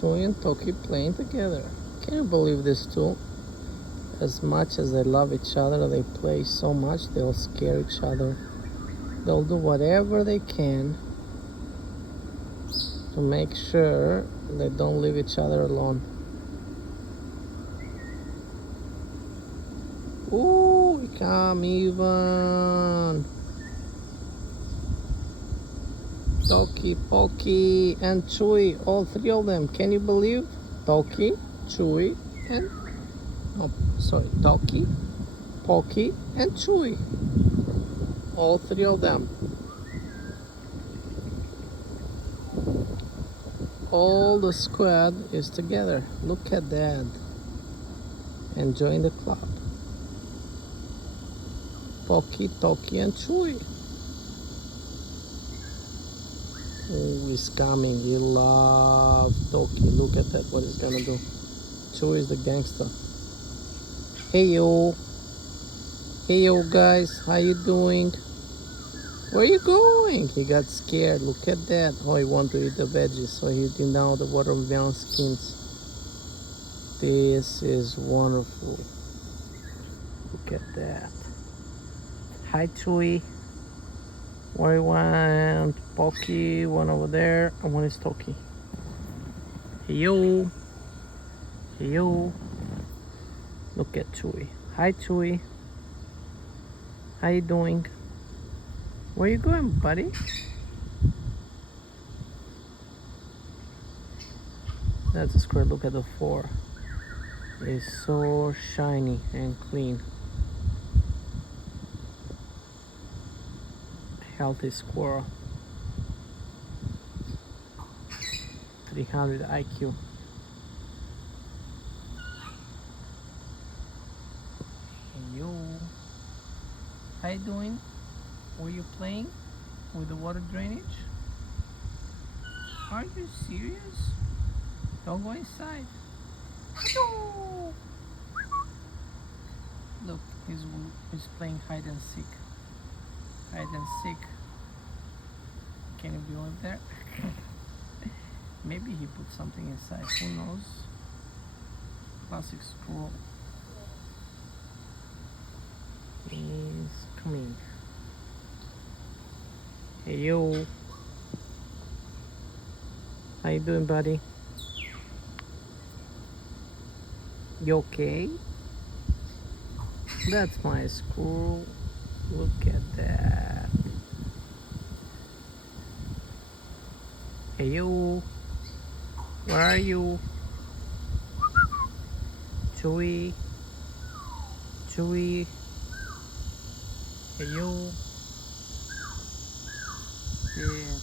Chuy and Toky playing together. Can you believe this too? As much as they love each other, they play so much, they'll scare each other. They'll do whatever they can to make sure they don't leave each other alone. Ooh, come even. Toky, Poky, and Chuy, all three of them. Can you believe? Toky, Chuy, and Toky, Poky, and Chuy. All three of them. All the squad is together. Look at that. Enjoying the club. Poky, Toky, and Chuy. Oh, he's coming. He loves Toky. Look at that, what he's gonna do. Chuy is the gangster. Hey yo. Hey yo guys, how you doing? Where you going? He got scared. Look at that. Oh, he wanted to eat the veggies, so he's eating down the watermelon skins. This is wonderful. Look at that. Hi Chuy. Where you want? Poky, one over there, and one is Toky. Hey yo. Hey yo. Look at Chuy. Hi Chuy. How you doing? Where you going, buddy? That's a square. Look at the floor. It's so shiny and clean. Healthy squirrel. 300 IQ. Hey yo. How you doing? Were you playing with the water drainage? Are you serious? Don't go inside. No. Look, he's playing hide and seek. Hide and seek. Can you be over there? Maybe he put something inside. Who knows? Classic squirrel. He's coming. Hey yo. How you doing, buddy? You okay? That's my squirrel. Look at that. Hey yo. Where are you? Chuy. Chuy. Hey yo. Yeah.